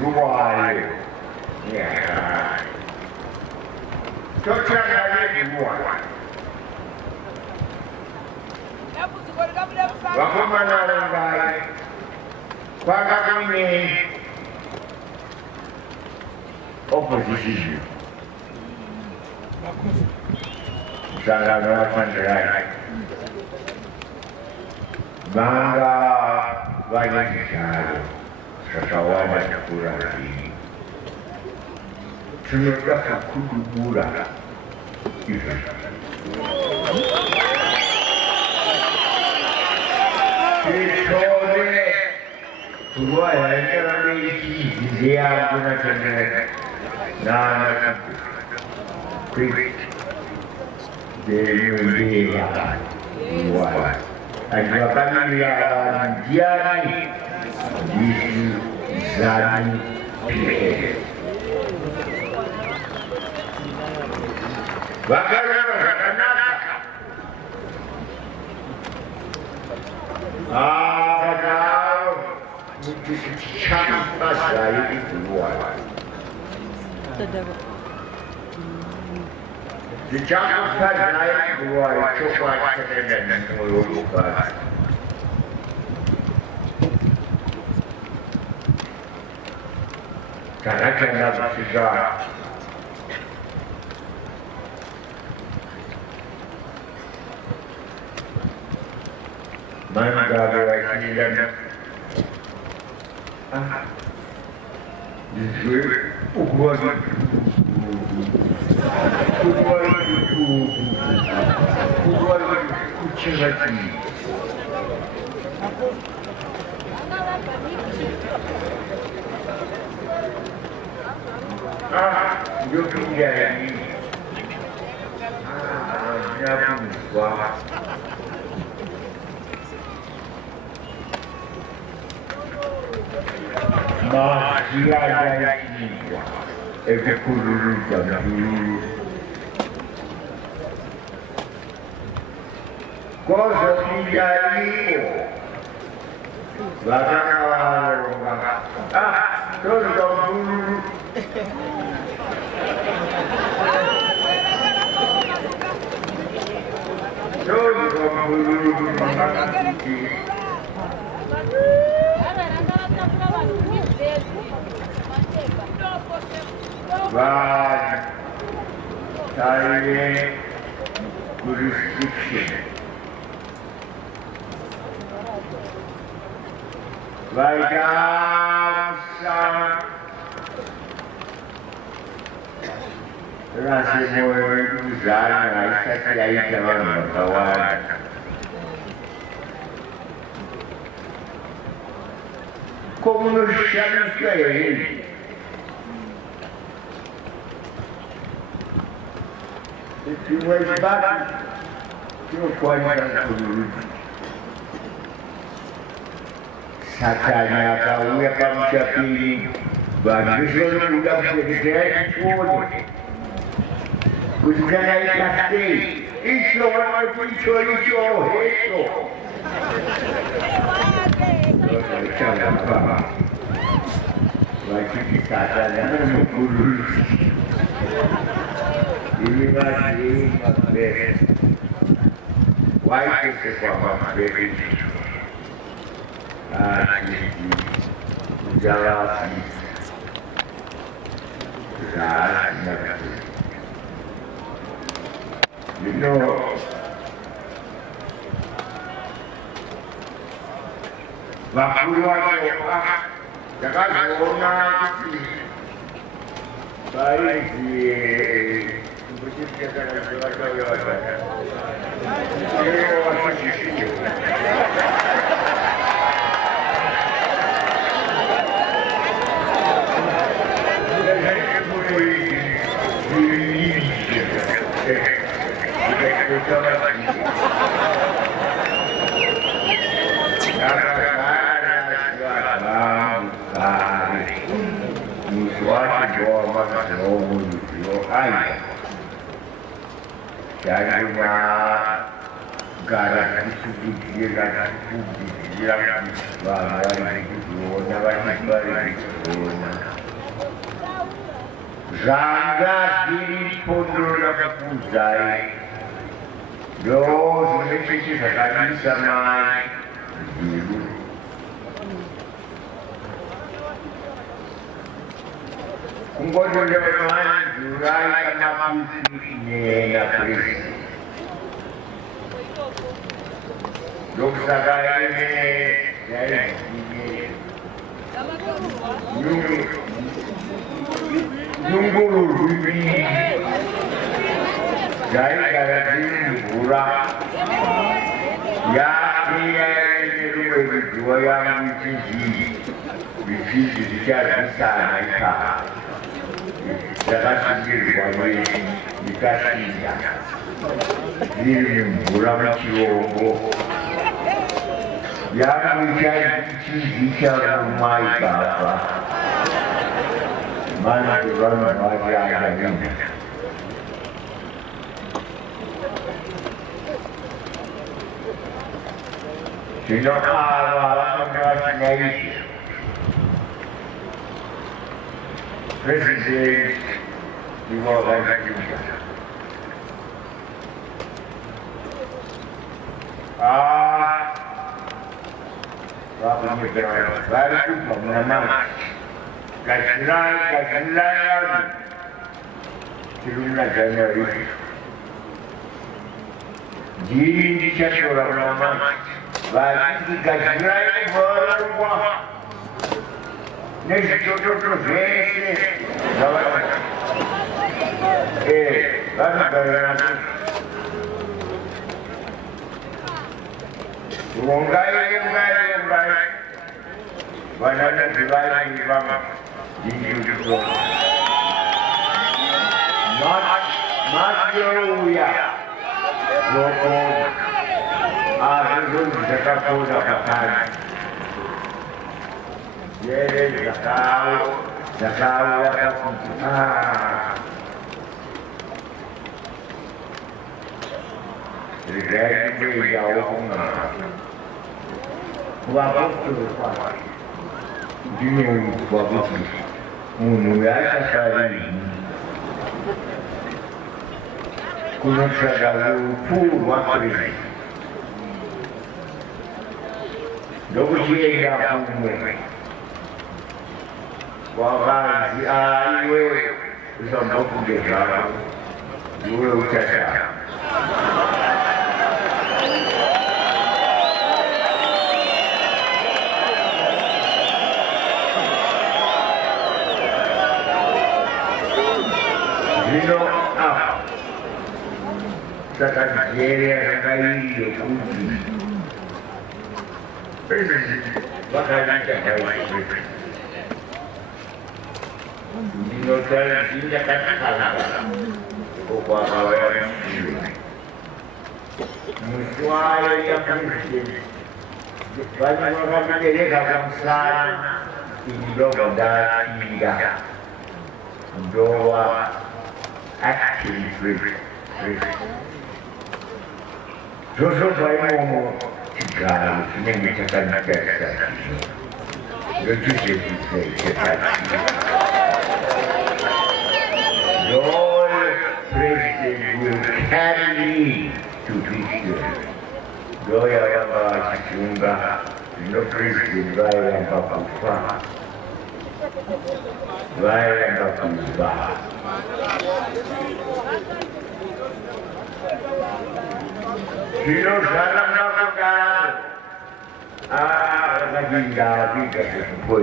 Uruguayo. Yeah. Tochanganye duwa. Wakumana ngai. Kwanga kuni opposition. Sangano wafandrai. Banga wanyisharo. Sakawana chakura hii. Tunataka kudubura. Kitone tuwaya ekara meiki zia kuna tene na quick de wa akibakani ya ndiani disi zani pie wakara now, the jungle fat life was so much than can I get another cigar? Mandara dizer o guarda eu queria ir já mas dia é que cururuca coisa que aí lá todo mundo vai sair jurisdiction vai dar rasa mau usar saya jangan kawan como nos chama que é ele se o esbate que o pode dar sakanya kau ya kamu jadi bagus orang udah bergerak pun bukan lagi pasti isu orang pun curi itu jangan apa lagi kita jangan menggurus ini masih masih wajib sekolah beri jalan you know waktu jangan zona baik di bersih kita cara kusubikira kubikira bari kuona bari kuona zanga diri pondora kapuzai do zimechiti zvakanisa mai zviru kungotolewa manzurai kamapisi nena presi Loksaka Nunguru Rubi Jai Garatin Bura Yaki Ruayam which is the Jadisa Jadasi Nikasiya Nirim Buramachi yang menjadi mai bapa mana tuan bagi agama sehingga awal mengasihani presiden di bawah juga Bapak Negara baru mengenal kajian Kiruna Januari di orang nama bagi kajian baru nasi jodoh vese baru Ungai, banana divide from the not Yoruya. Loko Arjun Zakako Zakatan. Yes, Zakao, Regrettably, Dinheiro mulher sabe quando chegar o pulo a três logo chega a pulo o avanço eu sou pouco de já eu chegar Sacadeira caiu, Dinosaurus katakanlah, upaya musuh yang miskin. Banyak orang ini dalam sana Indo dan India, doa actually Joso baik mau tinggal ini mencatat kerja. Jojo jadi kerja. Your president will carry me to victory. Doya yang berjumpa, no president baik yang berkuasa, baik yang berkuasa. Kilo salam melakukan lagi ke sepuh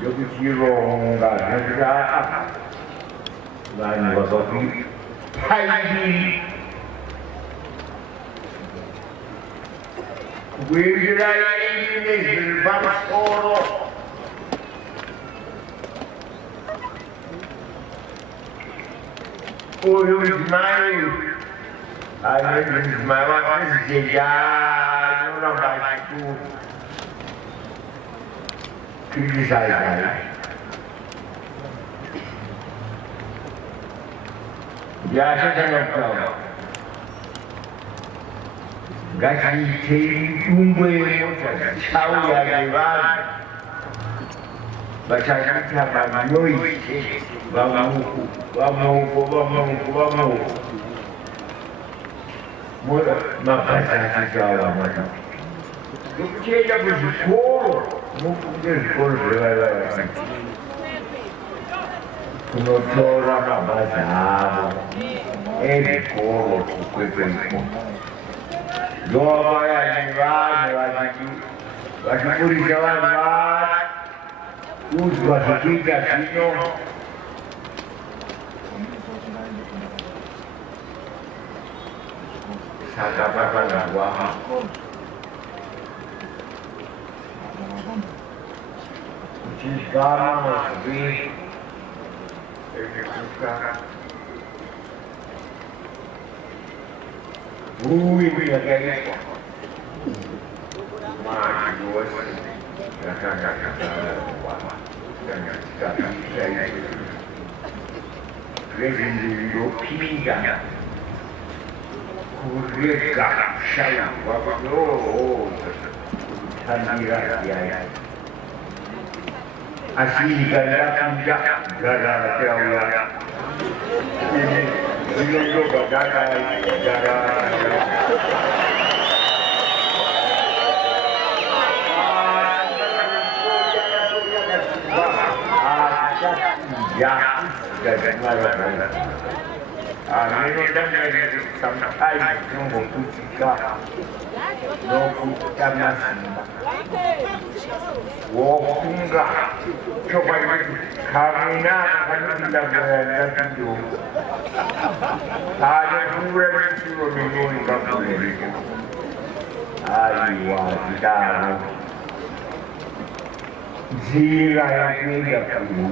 jadi kilo enggak ada lain waktu pagi wilayah ini berbangsa Ismail, Ismail sejarah orang baik itu kritisasi. Ya se te notó. Gasi tungwe chau ya levan. Baca kita banoi. Vamos. Mora mapasa kita mana. Kita bersyukur. Mungkin bersyukur. Kunotora mapasa. Koro kukweko. Doa ya nyumbani wakikurisha watu uzi wasikika kino sakapapa na waha uchishkama wasubiri ekikuka Ui, minha querida. Mas hoje, Revindo pinga. Currica, chaya, guapo, Tanira, assim, gara, Zira yang tidak perlu